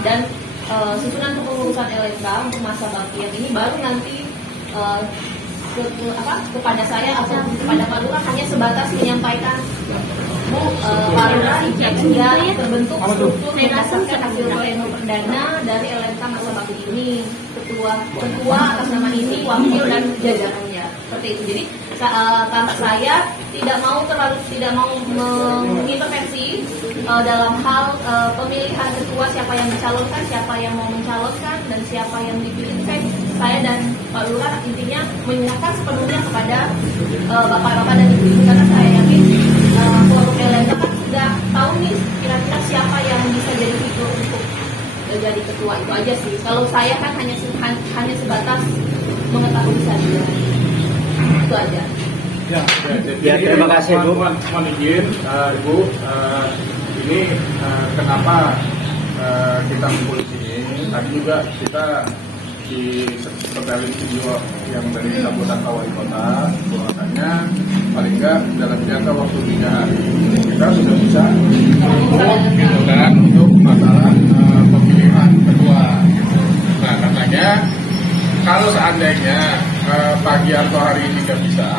dan susunan kepengurusan LMK untuk masa bakti yang ini baru nanti kepada saya atau kepada Pak Lurah hanya sebatas menyampaikan Pak Lurah sudah terbentuk struktur berdasarkan hasil pleno perdana dari LMK masa bakti ini, ketua atas nama ini, wakil dan jajarannya seperti itu. Jadi saya tidak mau mengintervensi dalam hal pemilihan ketua, siapa yang dicalonkan, siapa yang mau mencalonkan, dan siapa yang dipilih. Saya dan Pak Lurah intinya menyerahkan sepenuhnya kepada bapak-bapak dan ibu-ibu, karena saya yakin forum LMK kan sudah tahu nih kira-kira siapa yang bisa jadi figur untuk jadi ketua. Itu aja sih. Kalau saya kan hanya sebatas mengetahui saja. Itu aja. Ya, terima kasih Bu. Mohon izin Ibu, ini kenapa kita kumpul di sini? Tadi juga kita di setelin video yang dari sambutan Pak Wali Kota, bahwasanya paling nggak dalam jangka waktu 3 hari kita sudah bisa gitu kan untuk masalah pemilihan ketua. Nah, katanya kalau seandainya Pak Giarto hari ini nggak bisa,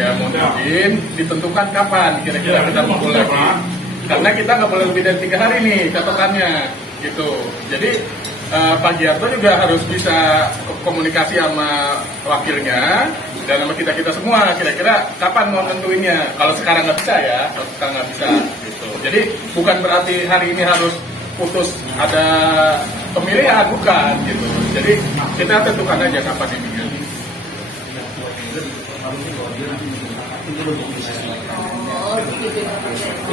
ya mungkin ditentukan kapan kira-kira kita kumpul lagi. Karena kita nggak boleh lebih dari 3 hari nih catatannya, gitu. Jadi Pak Giarto juga harus bisa komunikasi sama wakilnya dan sama kita semua. Kira-kira kapan mau tentuinnya? Kalau sekarang nggak bisa ya, kalau sekarang nggak bisa, gitu. Jadi bukan berarti hari ini harus putus ada pemilihan, bukan, gitu. Jadi kita tentukan aja kapan ini.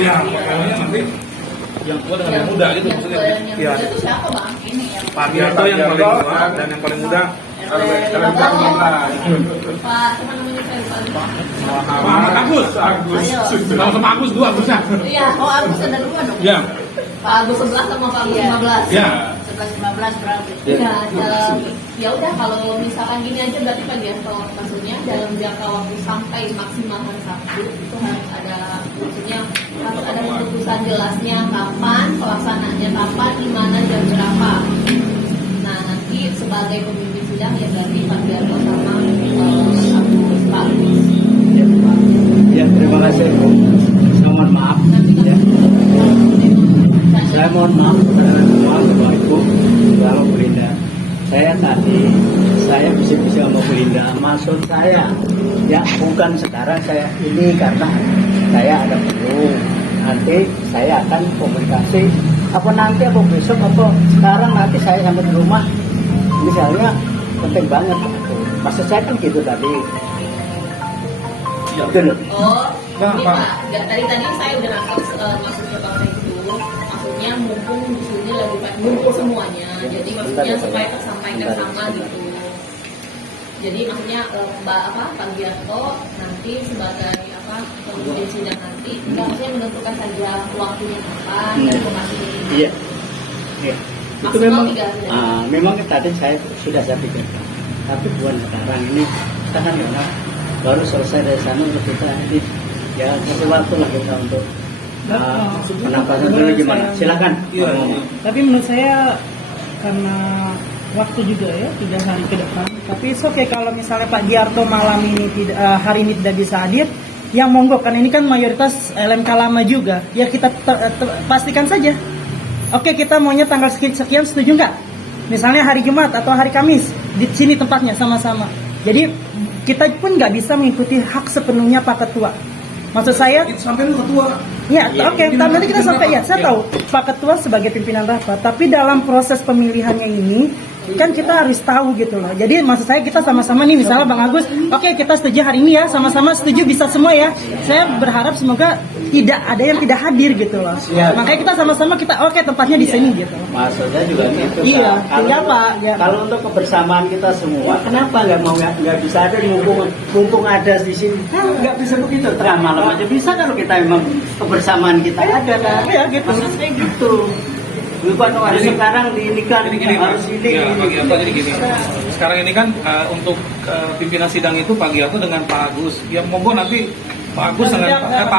Ya, pokoknya nanti yang tua dengan yang muda gitu maksudnya. Iya. Itu siapa Bang? Ini yang Pak Giarto yang paling tua dan yang paling muda. Pak, siapa namanya saya lupa. Pak Agus. Kalau sama Agus 2 Agusnya. Iya, Agus ada 2 dong. Iya. Pak Agus 11 sama Pak Agus 15. Iya. 11-15 berarti. Ya, ya udah kalau misalkan gini aja berarti Pak Giarto maksudnya dalam jangka waktu sampai maksimalkan 1 itu harus ada, maksudnya harus ada keputusan jelasnya kapan pelaksanaannya, kapan, di mana, jam berapa. Nah nanti sebagai pemimpin sidang ya berarti Pak Giarto sama Pak Agus. Ya, terima kasih Bu. Saya mohon maaf. Ya. Saya mohon maaf kepada semua, Bapak Ibu, Bapak Bu Linda. Saya bisa sama Bu Linda. Maksud saya, ya bukan sekarang saya ini karena saya ada perlu. Nanti saya akan komunikasi. Apa nanti, apa besok, apa sekarang nanti saya sampai di rumah. Misalnya penting banget. Maksud saya kan gitu tadi. Iya. Betul. Oh, Nah, ini Pak. Pak, tadi saya udah nangkep maksudnya Pak itu, maksudnya mumpung di sini lagi ngumpul semuanya, jadi maksudnya supaya tersampaikan sama gitu. Jadi maksudnya Pak Giarto nanti sebagai pemimpin sidang nanti, maksudnya menentukan saja waktunya kapan dan lokasi. Iya. Iya. Itu Maksimal memang 3 hari. memang tadi saya pikirkan. Tapi bukan sekarang ini, kita kan memang baru selesai dari sana untuk kita ini ya kasih waktu lah kita untuk penampasan dulu gimana. Silakan. Iya. Tapi menurut saya karena waktu juga ya 3 hari ke depan. Tapi oke kalau misalnya Pak Giarto malam ini hari ini tidak bisa hadir, yang monggo kan ini kan mayoritas LMK lama juga. Ya kita pastikan saja. Oke kita maunya tanggal sekian setuju nggak? Misalnya hari Jumat atau hari Kamis di sini tempatnya sama-sama. Jadi kita pun nggak bisa mengikuti hak sepenuhnya Pak Ketua. Maksud saya Sampai lu ketua. ya, oke, nanti kita sampai ya. Saya tahu Pak Ketua sebagai pimpinan rapat, tapi dalam proses pemilihannya ini kan kita harus tahu gitu loh. Jadi maksud saya kita sama-sama nih, misalnya Bang Agus, oke kita setuju hari ini ya, sama-sama setuju bisa semua ya. Saya berharap semoga tidak ada yang tidak hadir gitu loh. Ya. Makanya kita sama-sama kita oke tempatnya di sini gitu. Maksudnya juga gitu. Iya, Kalau- tinggal Pak. Ya. Kalau untuk kebersamaan kita semua, kenapa nggak bisa ada mumpung ada di sini? Nggak bisa begitu. Tengah malam aja bisa kalau kita memang kebersamaan kita ada kan? Iya, gitu. Maksud saya gitu. Bukan harus sekarang diinikan Gini, harus Pak. ini. Ya, Pak Giarto jadi gini. Sekarang ini kan untuk pimpinan sidang itu Pak Giarto dengan Pak Agus. Ya monggo nanti Pak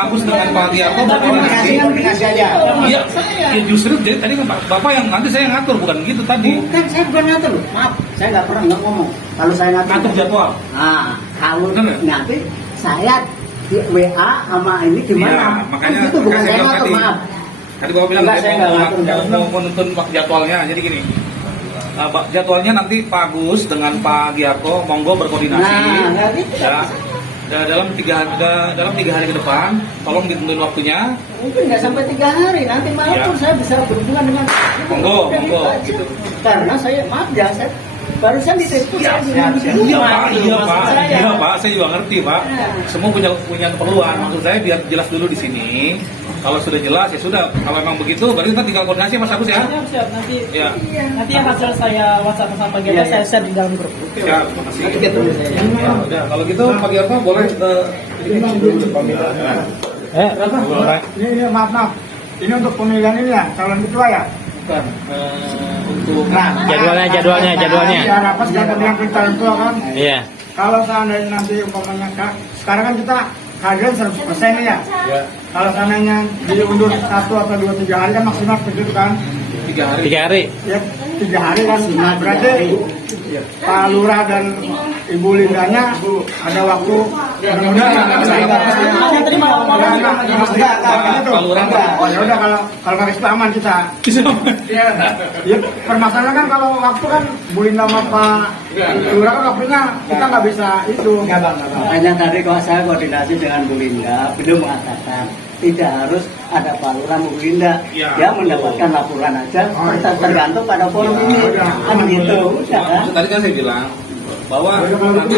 Agus dengan Pak Diarto berkoordinasi. Koordinasi aja. Iya, ya justru jadi tadi kan Bapak yang nanti saya yang ngatur, bukan gitu tadi. Bukan, saya bukan ngatur. Maaf, saya nggak pernah ngomong. Kalau saya ngatur. Ngatur jadwal. Nah, kalau Benar nggak? nanti saya di WA sama ini gimana? Iya, makanya itu bukan makanya saya bilang ngatur, tadi. maaf. Tadi Bapak bilang Enggak, saya nggak ngatur. mau nonton jadwalnya, jadi gini. Jadwalnya nanti Pak Agus dengan Pak Diarto monggo berkoordinasi. Nah, nggak gitu. Ya, dalam 3 hari ke depan, tolong ditentuin waktunya. Mungkin nggak sampai 3 hari, nanti malam Ya. pun saya bisa berhubungan dengan Monggo, Udah monggo. gitu aja. Karena saya maaf ya, saya barusan ditelepon saya bilang Iya begini, Pak, maksud saya. iya Pak, saya juga ngerti Pak. Ya. Semua punya keperluan. Maksud saya biar jelas dulu di sini. Kalau sudah jelas ya sudah. Kalau memang begitu, berarti kita tinggal koordinasi Mas Agus ya. Siap, nanti Ya, nanti yang hasil saya WhatsApp sama Pak Gita Iya, saya iya. share di dalam grup. ya, makasih. Nanti kita tulis saya. Ya, udah. Kalau gitu Pak Diarto boleh Ini maaf. Ini untuk pemilihan ini ya, calon ketua ya. bukan untuk Jadwalnya. Ya, rapat sudah pemilihan calon ketua kan. Iya. Kalau seandainya nanti umpamanya sekarang kan kita hadirin 100% nih ya. ya, Kalau seandainya diundur 1 atau 2 3 hari kan maksimal begitu kan. 3 hari. 3 hari. Ya 3 hari kan. Berarti Pak Lurah dan Ibu Lindanya ada waktu mudah-mudahan Saya terima Pak Lurah. ya udah kalau nggak restu aman kita. Ya, permasalahan kan kalau waktu kan Bu Linda sama Pak Lurah kan waktunya kita nggak bisa itu. Makanya tadi kalau saya koordinasi dengan Bu Linda, beliau mengatakan tidak harus ada Pak Lurah Bu Linda. Ya. Dia mendapatkan laporan aja, tergantung pada forum ini. Kan gitu. Udah kan? Maksud tadi kan saya bilang bahwa nanti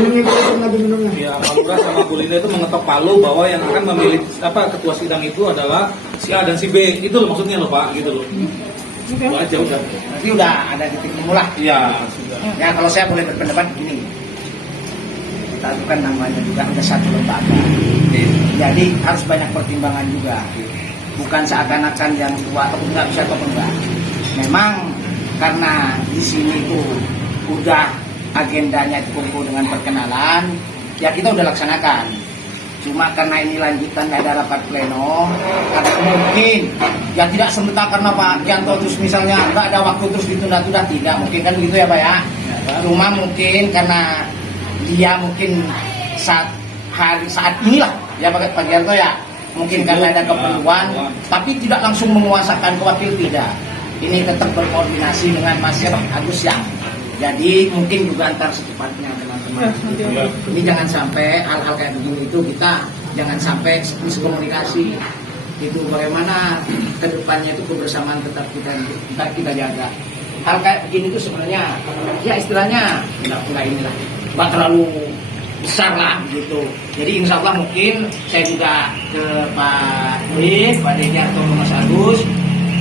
ya Pak Lurah sama Bu Linda itu mengetok palu bahwa yang akan memilih ketua sidang itu adalah si A dan si B. Itu loh maksudnya loh Pak, gitu loh. Itu aja udah. Berarti udah ada titik temu lah. Iya, sudah. Ya kalau saya boleh berpendapat begini, kita itu kan namanya juga ada satu lembaga, jadi harus banyak pertimbangan juga. Bukan seakan-akan yang tua atau nggak bisa atau enggak. Memang karena di sini itu udah agendanya kumpul dengan perkenalan, ya kita udah laksanakan. Cuma karena ini lanjutan ada rapat pleno, karena mungkin ya tidak sebentar karena Pak Yanto terus misalnya nggak ada waktu terus ditunda-tunda, tidak mungkin kan begitu ya Pak ya. Cuma mungkin karena dia mungkin saat inilah ya Pak Yanto ya, mungkin karena ada keperluan, tapi tidak langsung menguasakan ke wakil, tidak. Ini tetap berkoordinasi dengan Mas Agus ya. Jadi mungkin juga antar secepatnya teman-teman. Ini jangan sampai hal-hal kayak begini itu kita jangan sampai miskomunikasi. Itu bagaimana kedepannya itu kebersamaan tetap kita jaga. Hal kayak begini itu sebenarnya ya istilahnya nggak terlalu besar lah gitu. Jadi insya Allah mungkin saya juga ke Pak Dewi, Pak Diarto, Mas Agus.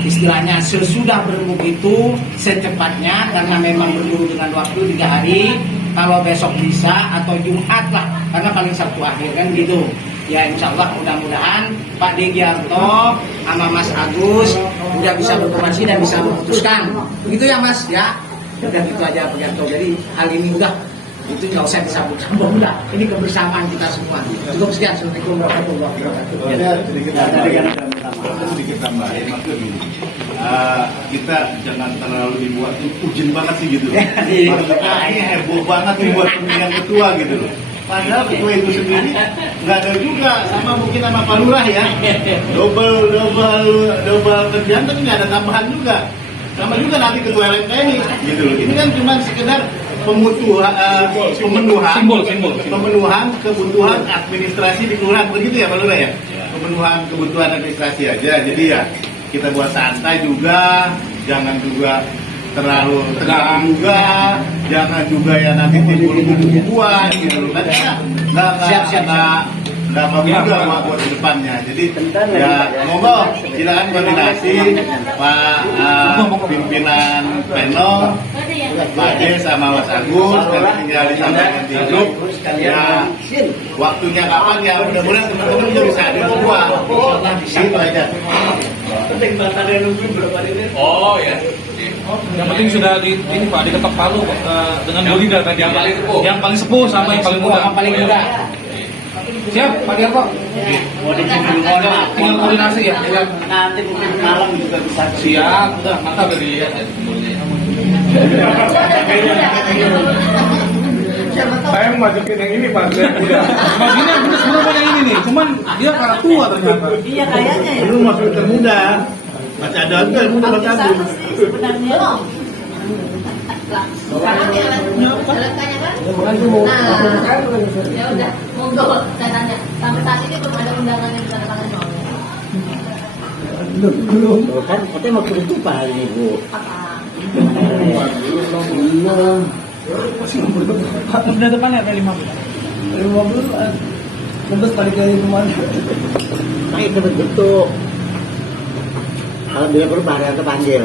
Istilahnya sesudah berembuk itu secepatnya karena memang berburu dengan waktu 3 hari, kalau besok bisa atau Jumat lah karena paling Sabtu akhir kan gitu ya. Insya Allah mudah-mudahan Pak Diarto sama Mas Agus udah bisa berkoordinasi dan bisa memutuskan begitu ya Mas ya. Udah gitu aja Pak Diarto, jadi hal ini udah itu nggak usah disambung-sambung, udah ini kebersamaan kita semua. Cukup sekian. Assalamualaikum warahmatullahi wabarakatuh. Sedikit tambahin, maksudnya gini, kita jangan terlalu dibuat urgent banget sih gitu. Maksudnya ini heboh banget nih buat pemilihan ketua gitu loh. Padahal ketua itu sendiri nggak ada juga, sama mungkin sama Pak Lurah ya. Double kerjaan tapi nggak ada tambahan juga. Sama juga nanti ketua LMK ini gitu loh. Ini kan cuma sekedar pemenuhan kebutuhan administrasi di kelurahan, begitu ya Pak Lurah ya? Pemenuhan kebutuhan administrasi aja, jadi ya kita buat santai juga, jangan juga terlalu tegang juga, jangan juga ya nanti timbul bubuan gitu loh. Nggak bagus juga buat ke depannya. Jadi ya monggo silakan koordinasi Pak pimpinan pleno, Pak Ade sama Mas Agus, dan tinggal disampaikan di grup ya waktunya kapan ya, mudah-mudahan teman-teman juga bisa hadir semua. Itu aja. Oh ya. Yang penting sudah ini Pak diketok palu dengan Bu Linda tadi. Yang paling sepuh sama yang paling muda. Yang paling muda. Siap, Pak Diarto. Mau dikirim orang. Tinggal koordinasi ya. Nanti mungkin malam juga bisa. Siap, udah mantap dari ya. Saya masukin yang ini Pak. Maksudnya udah sebenarnya yang ini nih, cuman dia karena tua ternyata. Iya kayaknya ya. Belum masuk termuda. Masih ada juga yang muda Hampir masih sama sih sebenarnya. Sekarang ya selesainya kan? Nah, ya udah, monggo saya tanya. Sampai saat ini belum ada undangan yang ditandatangani soalnya. belum. Kan katanya mau penutupan hari ini Bu. Apa? Udah depan ada 5 bulan. 5 bulan. Terus balik dari kemana? Kayak terbentuk. Kalau dia berubah ada kepanggil.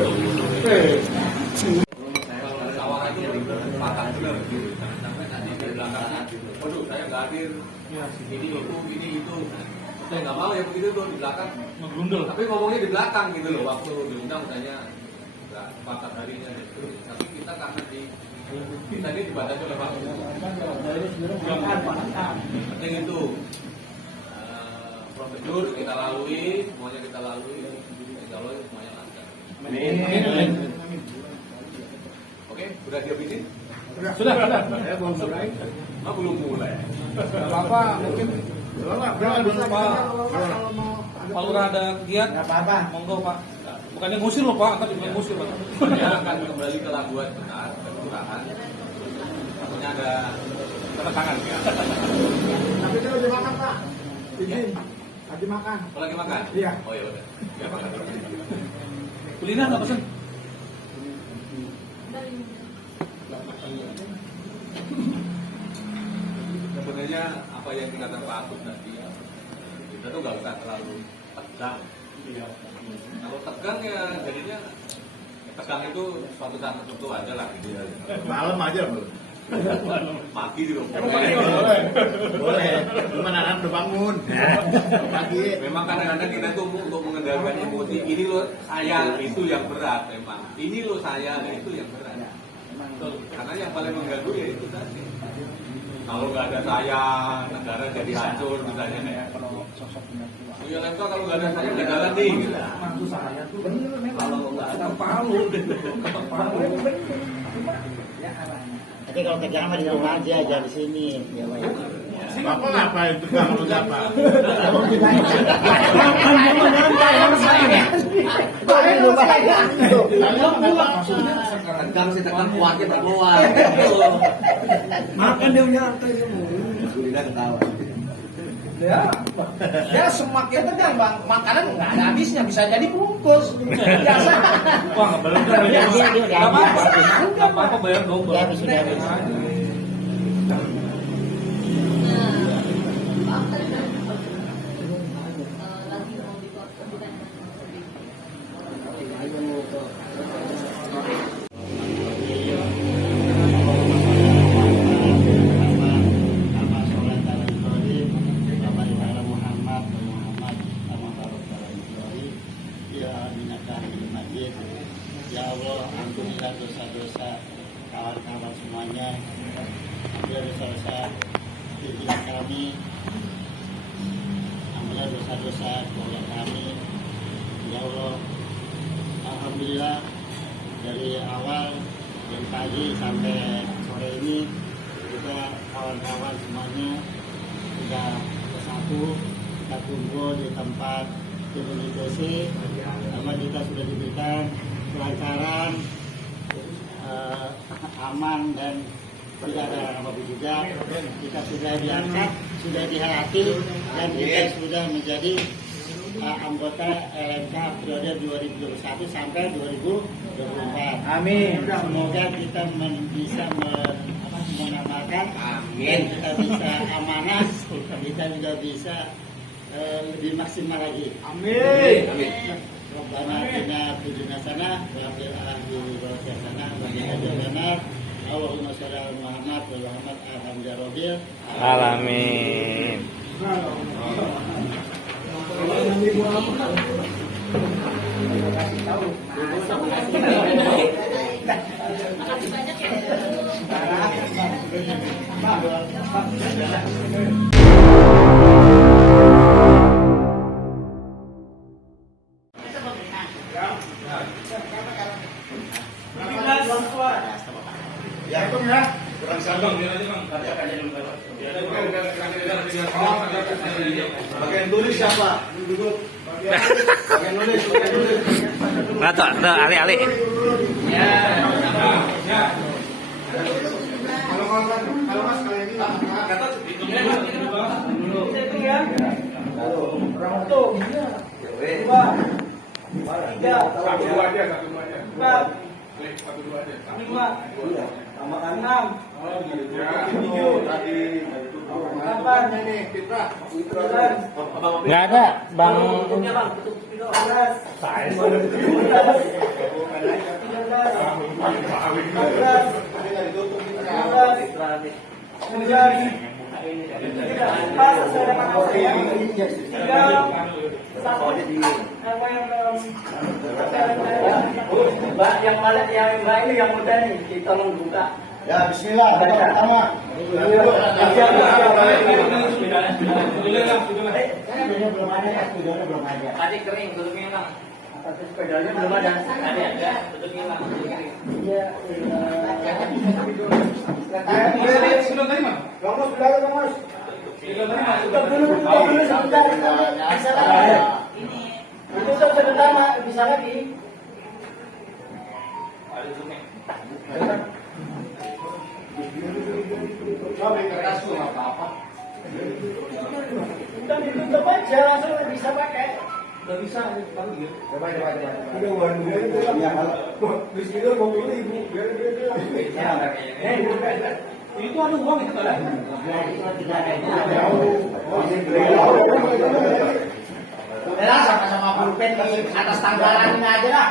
Waduh, saya nggak hadir. Ini itu. Saya nggak mau ya begitu tuh di belakang ngegrundel. Tapi ngomongnya di belakang gitu loh. Waktu diundang tanya nggak sepakat harinya. Tapi kita karena kita ini dibatasi oleh Pak. Penting itu prosedur kita lalui, semuanya kita lalui. Insya Allah semuanya lancar. Amin. Oke, sudah siap ini? Sudah. Saya mau mulai. Belum mulai. Apa mungkin Pak Lurah ada kegiatan? Nggak apa-apa. Monggo Pak. Bukannya ngusir loh Pak, tapi bukan ngusir Pak. Saya akan kembali ke labuan benar, ke kelurahan. Maksudnya ada tanda tangan ya. Tapi itu lagi makan Pak. Izin. Lagi makan. Oh, lagi makan? Iya. Oh ya udah. Ya makan. Kuliner nggak pesen? Sebenarnya apa yang dikatakan Pak Agus tadi, kita tuh nggak usah terlalu tegang. Kalau tegang ya jadinya tegang itu suatu saat tertentu aja lah gitu ya. malam aja Bu. Mati gitu. Boleh. Cuman anak udah bangun. Pagi. Memang kadang-kadang kita tuh untuk mengendalikan emosi, ini loh saya itu yang berat memang. Ini loh saya itu yang berat. Betul. Karena yang paling mengganggu ya itu tadi. Kalau nggak ada saya, negara jadi hancur misalnya nih. Ya Lemka kalau nggak ada saya nggak jalan nih. Gitu. Kalau nggak ada palu, Tapi kalau tegang mah di rumah aja, jangan di sini. Ya, Bapak ngapain tegang lu siapa? tegang sih tegang kuatnya terkeluar. Makan dia nyantai semua. Sudah ketawa. Ya semakin tegang bang, makanan nggak ada habisnya, bisa jadi bungkus. Biasa. Wah nggak boleh nggak apa-apa, nggak apa-apa bayar double. Ya, habis, sudah habis. Maaf tadi lagi mau dibuat kebutuhan. Ya Allah, ampunilah dosa-dosa kawan-kawan semuanya. Ampunilah dosa-dosa pikiran kami. Ampunilah dosa-dosa keluarga kami. Ya Allah, alhamdulillah dari awal dari pagi sampai sore ini kita kawan-kawan semuanya sudah bersatu, kita kumpul di tempat komunikasi, sama kita sudah diberikan kelancaran, aman dan tidak ada apa-apa juga. Kita sudah diangkat, sudah dihayati dan kita sudah menjadi anggota LMK periode 2021 sampai 2024. Amin. Semoga kita bisa mengamalkan, kita bisa amanah, kita juga bisa lebih maksimal lagi. Amin. Rabbana atina fid dunya hasanah wa fil akhirati hasanah wa qina adzabannar. Allahumma shalli ala Muhammad wa ala Muhammad alhamdulillah. Alamin. Makasih banyak ya. siapa? Duduk. Bagian nulis. Nggak tuh, ali-ali. Kalau mas kalian ini Kita hitung ya. Satu, dua, tiga, Satu dua aja. empat, Klik satu dua aja. lima, enam, tujuh, delapan, sembilan, Nggak ada, Bang. 11, Mbak, yang mana yang Mbak ini yang muda nih, kita membuka. ya bismillah. Pertama. Belum ada ya, sepedanya belum ada. Tadi kering, duduknya hilang. Atas sepedanya belum ada. Tadi ada, duduknya hilang. Iya. Mas, bilang mas. Tutup dulu sebentar. Bisa lagi. Ditutup sebentar, Mak. Bisa lagi. Udah ditutup aja, langsung bisa pakai. Nggak bisa, Coba. Udah warna ya kalau bismillah mau pilih ibu. itu ada uang itu ada. Udah sama-sama pulpen di atas tanggalan aja lah.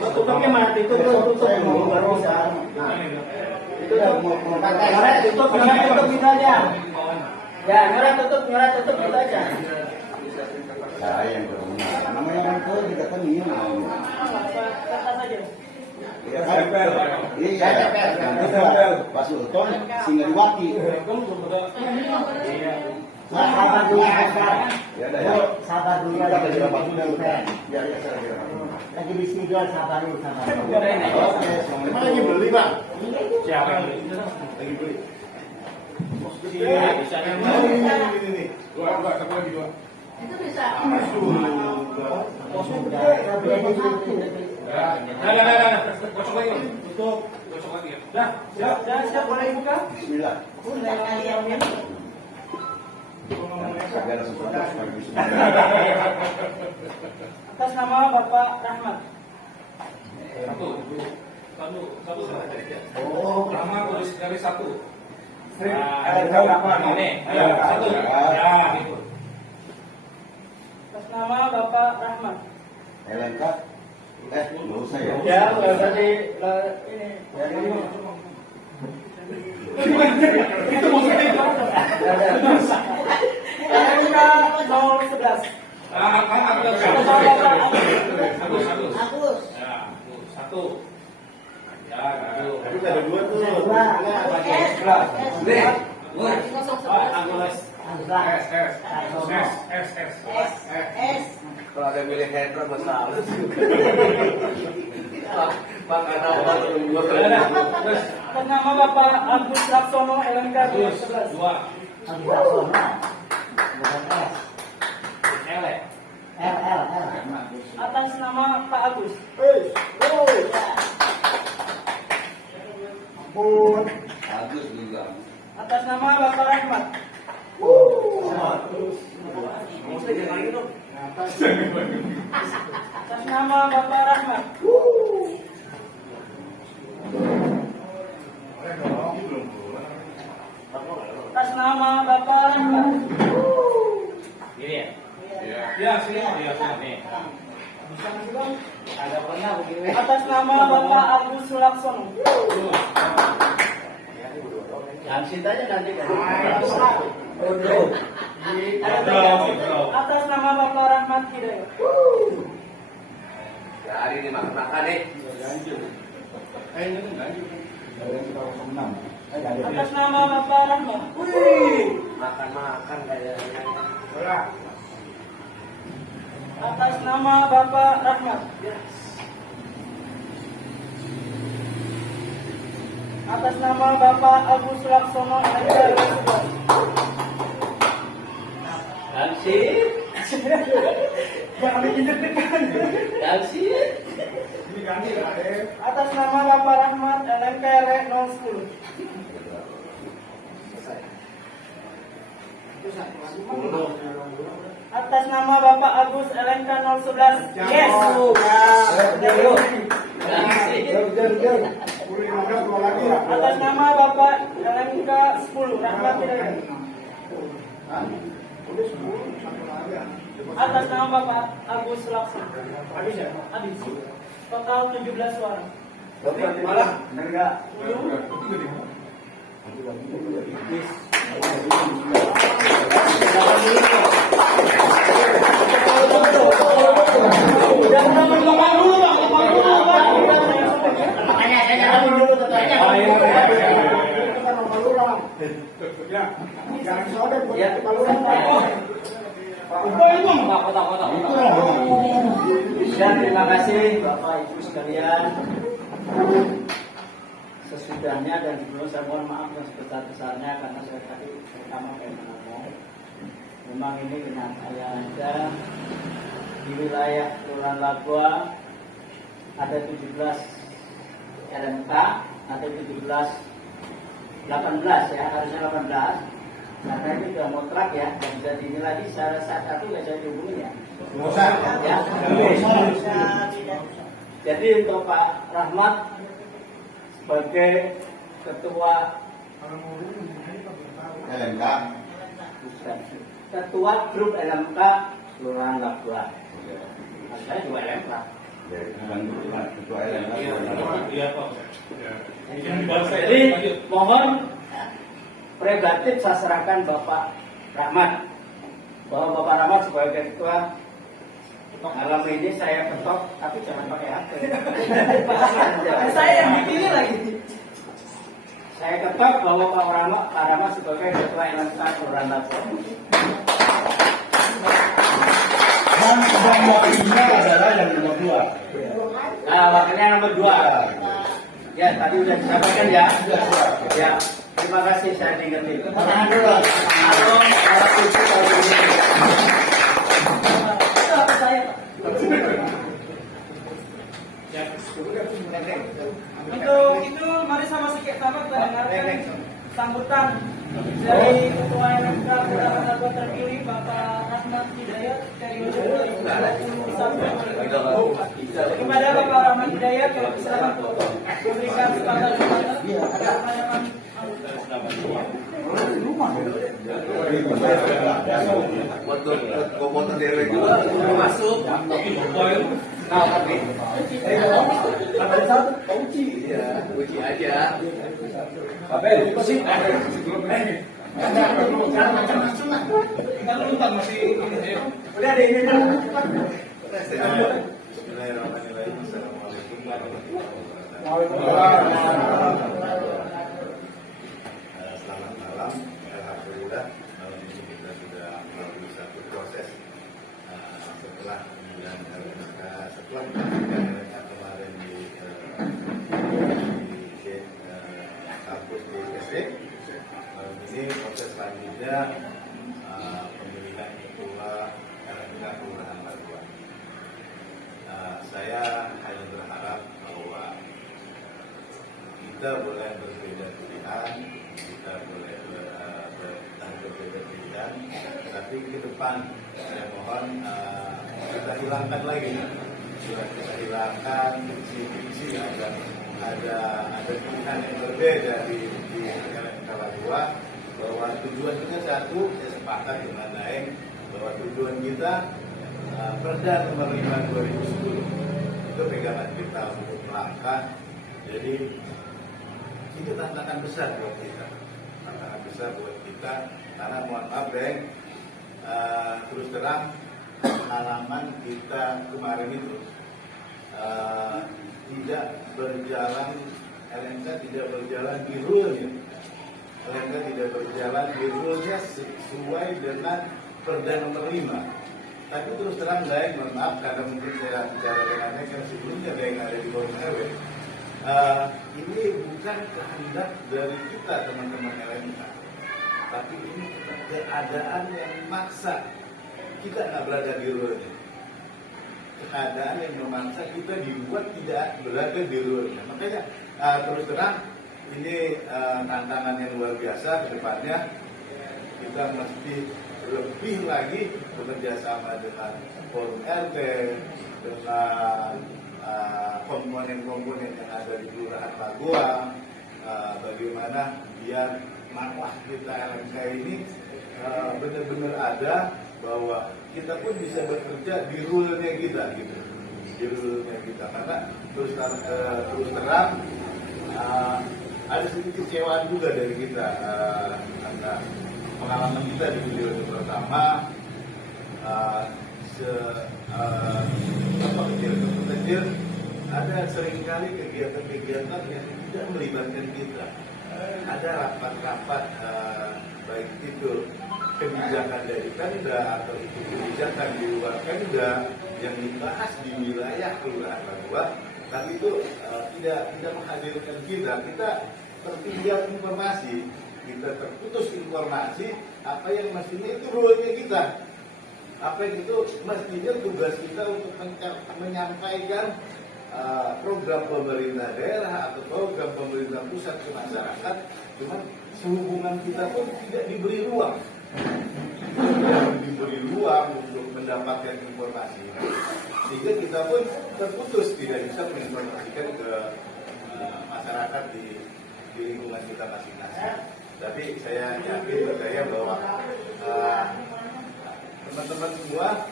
Tutupnya mana? Tutup baru bisa. Tutup gitu aja. Ya, tutup gitu aja. Saya yang berumah. Namanya orang tua tidak kan ini mau. kertas aja. Iya, Pak Sultan singgah diwaki. Sabar dulu, Ya udah ya. sabar dulu. Kita lagi berapa sudah udah. Ya saya kira. Lagi di sini sabar dulu, sabar. Oke, emang lagi beli Pak? Siapa yang Lagi beli. Ini. Dua, satu lagi dua. Itu bisa. Kocok lagi. Tutup. Kocok lagi ya. Dah, Siap, boleh dibuka? Bismillah. Segala sesuatu sebagai bismillah. Atas nama Bapak Rahmat. Satu. Oh, Nama tulis dari satu. ada apa nih? Ayo, satu. Ya, gitu. Atas nama Bapak Rahmat. Lengkap. Nggak usah ya. Ya, nggak usah di ini. Ya, ini. Itu maksudnya itu. Kita 011. Agus. Ya, satu. Ya, satu. Tapi ada dua tuh. S. Kalau ada milih Hendra masalah. Atas nama Bapak Agus Laksono LMK 11. Dua. Bukan S. L. L. Atas nama Pak Agus. Ampun. Agus juga. Atas nama Bapak Rahmat. Atas nama Bapak Rahmat. Atas nama Bapak Rahmat. Ini ya? Ya, sini. Ya, sini. Atas nama Bapak Agus Laksono. Yang sintanya nanti kan. Atas nama Bapak Rahmat Hidayat. Hari ini makan nih. Atas nama Bapak Rahmat. Makan kayaknya. Atas nama Bapak Rahmat. Atas nama Bapak Agus Laksono LMK 11. Sip. Jangan bikin deg-degan. Ini ganti Raden. Atas nama Bapak Rahmat LMK RE 010. Atas nama Bapak Agus LMK 011. Yes. Atas nama Bapak LMK 10 Rahmat Hidayat. Atas nama Bapak Agus Laksana. Habis. Total 17 suara. Malah, enggak. Ya, jangan sobek buat Ya. Dan terima kasih Bapak Ibu sekalian. Sesudahnya dan sebelum saya mohon maaf yang sebesar-besarnya karena saya tadi pertama kayak ngomong. Memang ini dengan saya ada di wilayah Kelurahan Labua ada 17 LMK, ada 18 ya, harusnya 18. Karena itu sudah mutlak ya, dan bisa dinilai secara satu nggak bisa dihubungi ya. Ya. Jadi untuk Pak Rahmat sebagai ketua LMK. ketua grup LMK Kelurahan Labua. Saya juga LMK. Ketua LMK. Iya, Pak. Jadi mohon prerogatif saya serahkan Bapak Rahmat, bahwa Bapak Rahmat sebagai ketua malam ini saya ketok, tapi jangan pakai HP. Saya yang dipilih lagi. Saya ketok bahwa Pak Rahmat sebagai ketua LMK Kelurahan Labua. Dan wakilnya adalah yang nomor 2. Nah, wakilnya nomor 2. Ya, tadi sudah disampaikan ya. Ya, terima kasih saya diingetin. Tangan dulu. Halo, Itu apa saya, Pak? Untuk itu mari sama sama kita dengarkan sambutan dari Ketua LMK Kelurahan Labua terpilih Bapak Rahmat Hidayat periode 2020 sampai 2024. Kepada Bapak Rahmat Hidayat kalau silakan untuk memberikan sepatah-sepatah agar kami Masuk. Uji aja. Udah deh ini kan. Bismillahirrahmanirrahim. Assalamualaikum warahmatullahi Waalaikumsalam. Selamat malam. Alhamdulillah malam ini kita sudah melalui satu proses setelah pemilihan LMK, setelah pemilihan LMK kemarin di kampus di SD. Malam ini proses selanjutnya pemilihan ketua LMK Kelurahan Labua. Saya hanya berharap bahwa kita boleh berbeda pilihan, kita boleh berbeda pilihan, tapi ke depan saya mohon kita hilangkan lagi, kita hilangkan visi agar ada pilihan yang berbeda di LMK Labua, bahwa tujuan kita satu, saya sepakat dengan Daeng bahwa tujuan kita Perda nomor 5 2010 itu pegangan kita untuk melangkah. Jadi itu tantangan besar buat kita, karena mohon maaf Deng, terus terang pengalaman kita kemarin itu tidak berjalan, LMK tidak berjalan di rule-nya, LMK tidak berjalan di rule-nya sesuai dengan Perda nomor 5. Tapi terus terang Daeng, mohon maaf karena mungkin saya bicara dengan mereka sebelumnya Daeng ada di bawah RW. Ini bukan kehendak dari kita teman-teman LMK, tapi ini keadaan yang memaksa kita nggak berada di rule-nya. Keadaan yang memaksa kita dibuat tidak berada di rule-nya. Makanya terus terang ini tantangan yang luar biasa ke depannya. Kita mesti lebih lagi bekerja sama dengan forum RT, dengan komponen-komponen yang ada di Kelurahan Lagoa, bagaimana biar marwah kita LMK ini benar-benar ada, bahwa kita pun bisa bekerja di rule-nya kita gitu, di rule-nya kita. Karena terus terang ada sedikit kecewaan juga dari kita karena pengalaman kita di video pertama kecil ada seringkali kegiatan-kegiatan yang tidak melibatkan kita. Ada rapat-rapat baik itu kebijakan dari Pemda atau itu kebijakan di luar Pemda yang dibahas di wilayah Kelurahan Lagoa, tapi itu tidak menghadirkan kita tertinggal informasi, kita terputus informasi apa yang mestinya itu rule-nya kita, apa yang itu mestinya tugas kita untuk menyampaikan program pemerintah daerah atau program pemerintah pusat ke masyarakat, cuman sehubungan kita pun tidak diberi ruang untuk mendapatkan informasi, sehingga kita pun terputus tidak bisa menginformasikan ke masyarakat di lingkungan kita masing-masing. Tapi saya yakin percaya bahwa teman-teman semua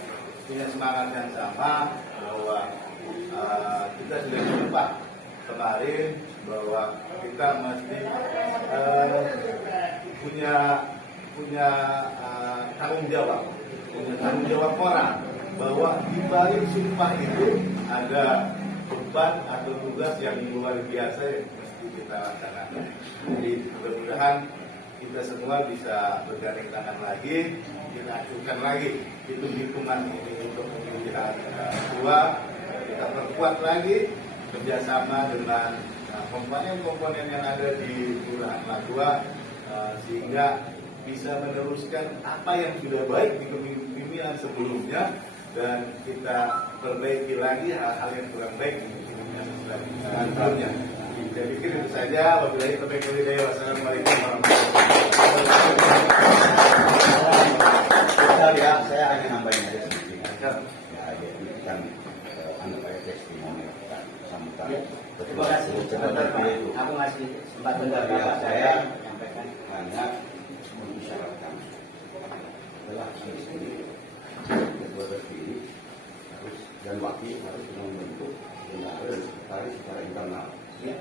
punya semangat yang sama, bahwa kita sudah lupa kemarin bahwa kita mesti punya tanggung jawab moral, bahwa di balik sumpah itu ada beban atau tugas yang luar biasa yang mesti kita laksanakan. Jadi mudah-mudahan kita semua bisa bergandeng tangan lagi, kita ajukan lagi hitung-hitungan ini untuk pemilihan kedua, kita perkuat lagi kerjasama dengan komponen-komponen yang ada di Kelurahan Lagoa, sehingga bisa meneruskan apa yang sudah baik di kepemimpinan sebelumnya, dan kita perbaiki lagi hal-hal yang kurang baik di kepemimpinan sebelumnya. Saya pikir itu saja. Wabillahi taufiq wal hidayah. Wassalamualaikum warahmatullahi wabarakatuh. Saya hanya nambahin aja sedikit aja. Ini kan anggap aja testimoni sambutan. Terima kasih. Aku masih sempat dengar saya menyampaikan hanya mengisyaratkan adalah di sini kedua terpilih harus dan wakil harus membentuk lembaga dan sekretaris secara internal. Ya.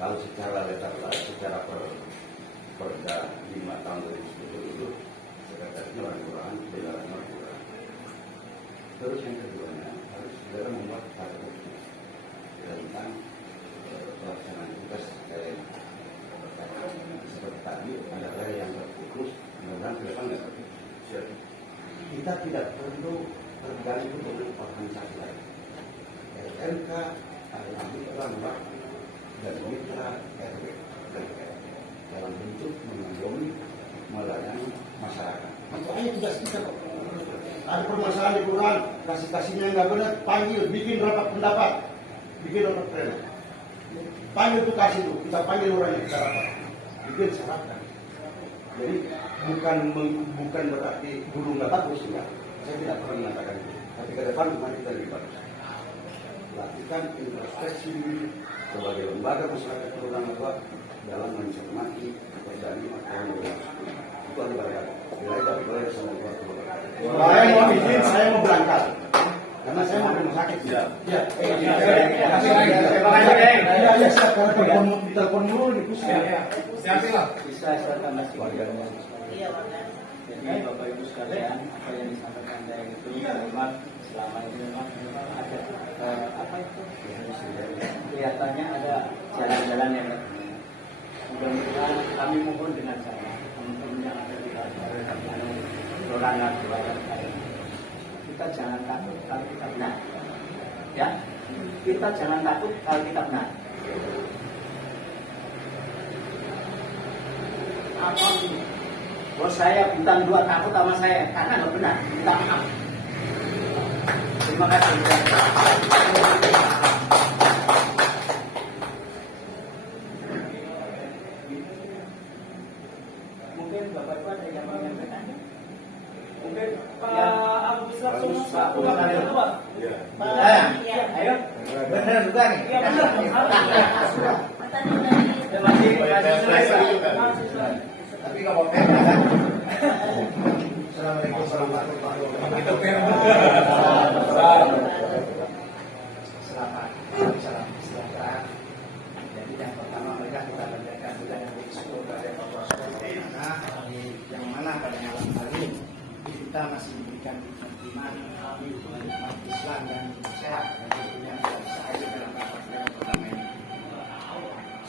Kalau secara letterlah, secara perda 5 tahun 2010 itu sekretarisnya orang kelurahan, bendaharanya orang kelurahan. Terus yang keduanya harus segera membuat target tentang pelaksanaan tugas seperti tadi adalah yang terfokus, mudah-mudahan ke depan nggak terjadi. Kita tidak perlu tergantung dengan organisasi lain. LMK adalah mitra wakil dan mitra RW dan RW dalam bentuk mengayomi melayani masyarakat. Makanya tugas kita kok. Ada permasalahan di kelurahan, kasih-kasihnya nggak benar, panggil, bikin rapat pendapat, bikin rapat pleno. Panggil tuh kasih tuh, kita panggil orangnya, kita rapat, bikin syaratkan. Jadi bukan berarti dulu nggak bagus, enggak. Saya tidak pernah mengatakan itu. Tapi ke depan mari kita lebih bagus. Lakukan introspeksi diri sebagai lembaga masyarakat kelurahan Lagoa dalam mencermati pekerjaan yang itu ada banyak. Boleh sama saya mau izin, saya mau berangkat karena saya mau rumah sakit. Ya. Telepon dulu di pusat. Bisa saya tambah keluarganya. Jadi Bapak Ibu sekalian, apa yang disampaikan saya itu memang selama ini memang ada apa itu? Kelihatannya ada jalan-jalan yang mudah-mudahan kami mohon dengan cara teman-teman yang ada di Kelurahan Lagoa, kita jangan takut kalau kita benar, ya. Kita jangan takut kalau kita benar. Apapun Bos saya bintang 2 takut sama saya karena nggak benar. Minta maaf. Terima kasih. Mungkin Bapak-Ibu ada yang mau menyampaikan? Mungkin Pak Agus Laksono selaku wakil ketua. Ayo, benar juga nih. Iya benar. Tapi nggak mau kan? Assalamualaikum warahmatullahi wabarakatuh. Selamat sejahtera. Jadi yang pertama mereka kita berikan budaya bersyukur kepada Allah Subhanahu yang mana pada malam hari ini kita masih diberikan iman, umat Islam dan sehat dan tentunya saya dalam rapat pertama ini.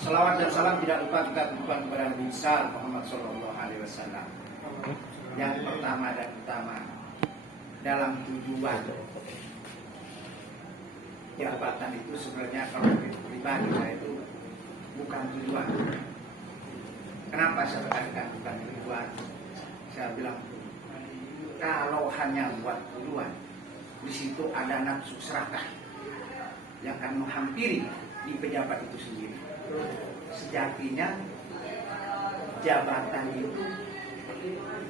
Salawat dan salam tidak lupa kita tujukan kepada Nabi besar Muhammad Sallallahu Alaihi Wasallam. Yang pertama dan utama dalam tujuan jabatan itu sebenarnya kalau pribadi saya itu bukan tujuan. Kenapa saya katakan bukan tujuan? Saya bilang kalau hanya buat tujuan, di situ ada nafsu serakah yang akan menghampiri di pejabat itu sendiri. Sejatinya jabatan itu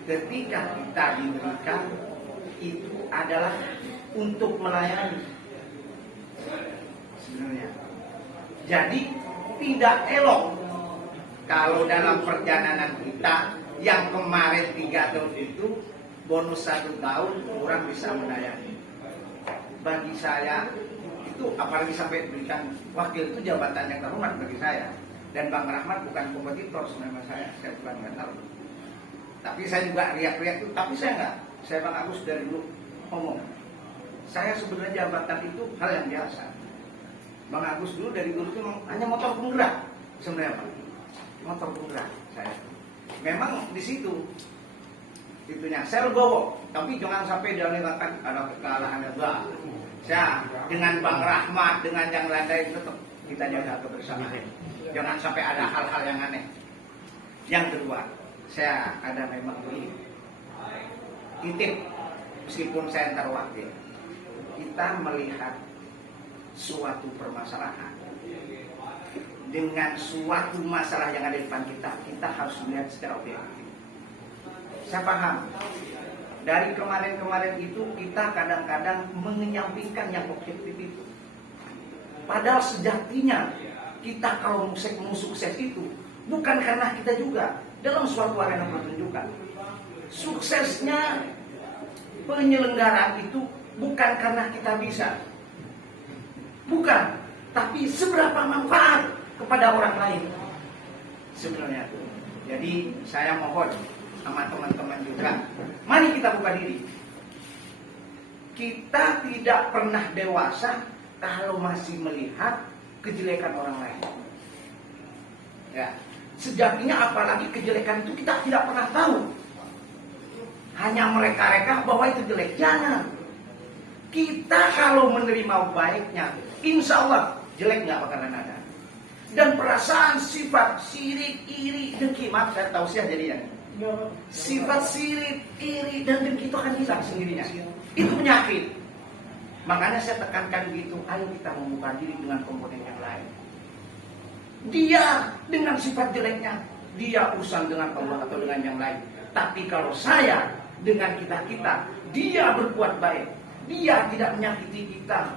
ketika kita diberikan itu adalah untuk melayani sebenarnya. Jadi tidak elok kalau dalam perjalanan kita yang kemarin 3 tahun itu bonus 1 tahun orang bisa melayani. Bagi saya itu apalagi sampai diberikan wakil itu jabatan yang terhormat bagi saya. Dan Bang Rahmat bukan kompetitor sebenarnya saya bukan nggak tahu. Tapi saya juga riak-riak itu, tapi saya enggak. Saya Bang Agus dari dulu ngomong, saya sebenarnya jabatan itu hal yang biasa. Bang Agus dulu dari dulu itu hanya motor penggerak sebenarnya Pak. Motor penggerak saya. Memang di situ itunya saya legowo, tapi jangan sampai dianggap ada kekalahan enggak. Saya dengan Bang Rahmat dengan yang lain tetap kita jaga kebersamaan. Jangan sampai ada hal-hal yang aneh. Yang kedua, saya ada memang ini titip meskipun saya antar wakil. Kita melihat suatu permasalahan dengan suatu masalah yang ada di depan kita harus melihat secara objektif. Saya paham dari kemarin-kemarin itu kita kadang-kadang menyampingkan yang objektif itu. Padahal sejatinya kita kalau mau sukses itu bukan karena kita juga dalam suatu arena pertunjukan. Suksesnya penyelenggaraan itu bukan karena kita bisa. Bukan, tapi seberapa manfaat kepada orang lain. Sebenarnya. Jadi saya mohon sama teman-teman juga, mari kita buka diri. Kita tidak pernah dewasa kalau masih melihat kejelekan orang lain. Ya, sejatinya apalagi kejelekan itu kita tidak pernah tahu. Hanya mereka-reka bahwa itu jelek. Jangan. Kita kalau menerima baiknya, insya Allah jelek nggak bakalan ada. Dan perasaan, sifat sirik, iri, dengki, maaf saya tahu sih jadinya. Sifat sirik, iri, dan dengki itu akan hilang sendirinya. Itu penyakit. Makanya saya tekankan gitu, ayo kita membuka diri dengan komponen yang lain. Dia dengan sifat jeleknya, dia urusan dengan Allah atau dengan yang lain. Tapi kalau saya dengan kita-kita, dia berbuat baik. Dia tidak menyakiti kita.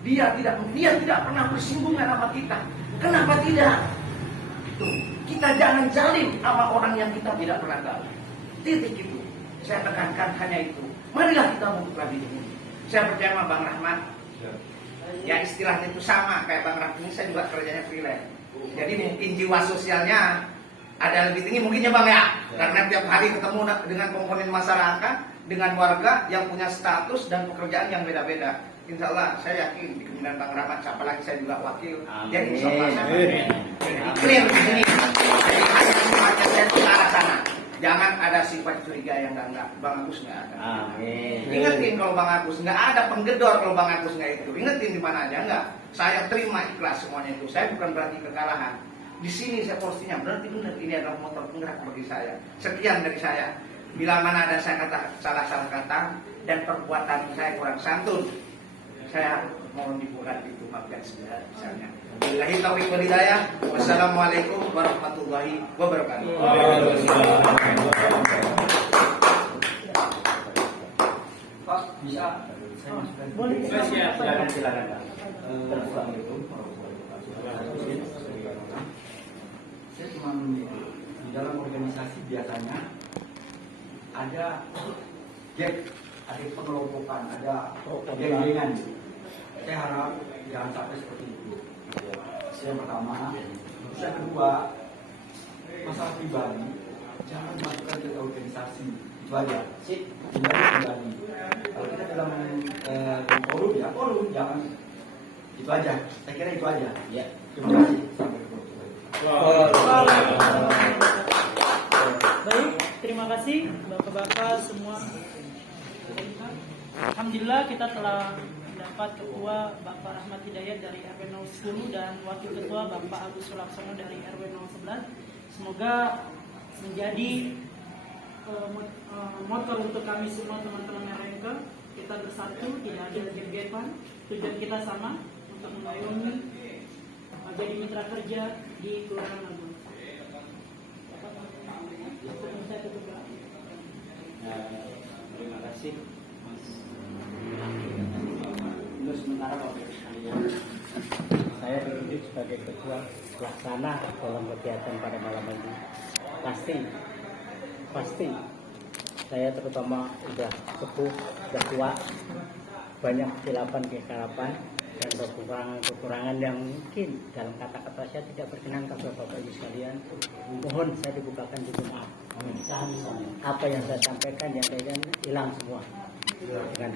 Dia tidak pernah bersinggungan sama kita. Kenapa tidak? Kita jangan zalim sama orang yang kita tidak pernah tahu. Titik itu. Saya tekankan hanya itu. Marilah kita membuka diri ini. Saya percaya sama Bang Rahmat. Ya istilahnya itu sama kayak Bang Rahmat ini, saya juga kerjanya freelance. Jadi mungkin jiwa sosialnya ada lebih tinggi mungkin ya Bang ya. Karena tiap hari ketemu dengan komponen masyarakat, dengan warga yang punya status dan pekerjaan yang beda-beda. Insya Allah saya yakin di kepemimpinan Bang Rahmat, siapa lagi saya juga wakil. Jadi insya Allah saya clear di sini. Jadi saya ke arah sana. Jangan ada sifat curiga yang enggak. Bang Agus nggak ada. Amin. Ingetin kalau Bang Agus nggak ada penggedor kalau Bang Agus nggak itu. Ingetin di mana aja enggak. Saya terima ikhlas semuanya itu. Saya bukan berarti kekalahan. di sini saya postingnya, berarti benar ini adalah motor penggerak bagi saya. Sekian dari saya. Bila mana ada saya kata salah kata dan perbuatan saya kurang santun, saya mohon dibuat itu maafkan sebesar-besarnya. Billahi taufiq wal hidayah. Wassalamualaikum warahmatullahi wabarakatuh. Pak, bisa saya masukkan? Boleh. Silakan, silakan Pak. Saya cuma di dalam organisasi biasanya ada gap, ada pengelompokan, ada geng-gengan. Saya harap jangan sampai seperti itu. Yang pertama, yang kedua, masalah pribadi jangan masukkan ke organisasi, itu aja. Pribadi. Kalau kita dalam forum ya forum, jangan itu aja. Saya kira itu aja. Ya. Terima kasih. Sampai jumpa. Baik, terima kasih Bapak-bapak semua. Alhamdulillah kita telah mendapat Ketua Bapak Rahmat Hidayat dari RW 010 dan Wakil Ketua Bapak Agus Sulaksono dari RW 011. Semoga menjadi motor untuk kami semua teman-teman RMK. Kita bersatu, tidak ada gegetan. Tujuan kita sama untuk mengayomi jadi mitra kerja di Kelurahan Agung. Terima kasih Mas. Untuk sementara Bapak sekalian, saya ditunjuk sebagai ketua pelaksana dalam kegiatan pada malam ini. Pasti saya terutama sudah sepuh, sudah tua, banyak kesilapan dan kekurangan yang mungkin dalam kata-kata saya tidak berkenan kepada Bapak Ibu sekalian. Mohon saya dibukakan juga maaf. Apa yang saya sampaikan yang lain hilang semua dengan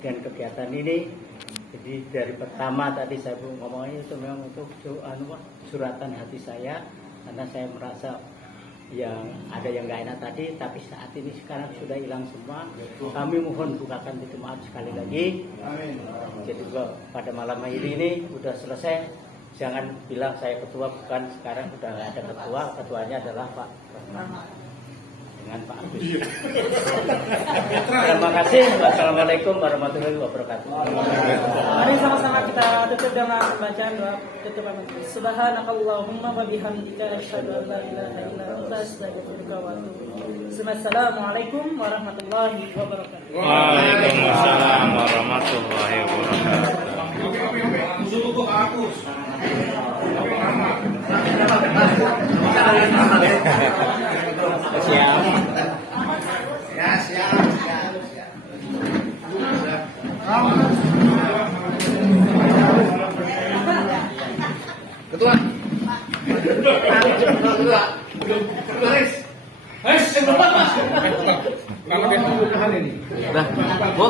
dan kegiatan ini. Jadi dari pertama tadi saya ngomongnya itu memang untuk suratan hati saya, karena saya merasa yang ada yang nggak enak tadi, tapi saat ini sekarang sudah hilang semua. Kami mohon bukakan pintu maaf sekali lagi. Amin. Jadi pada malam hari ini sudah selesai. Jangan bilang saya ketua, bukan, sekarang sudah nggak ada ketua. Ketuanya adalah Pak Rahmat dengan Pak Agus. Terima kasih. Wassalamualaikum warahmatullahi wabarakatuh. Mari sama-sama kita tutup dengan bacaan doa tutup. Subhanakallahumma wa bihamdika asyhadu an la ilaha illa anta astaghfiruka wa atubu ilaik. Assalamualaikum warahmatullahi wabarakatuh. Waalaikumsalam warahmatullahi wabarakatuh. Untuk Agus. Siap. Ya, siap. Ketua. Kalau dia mau hal ini. Dah, Bu.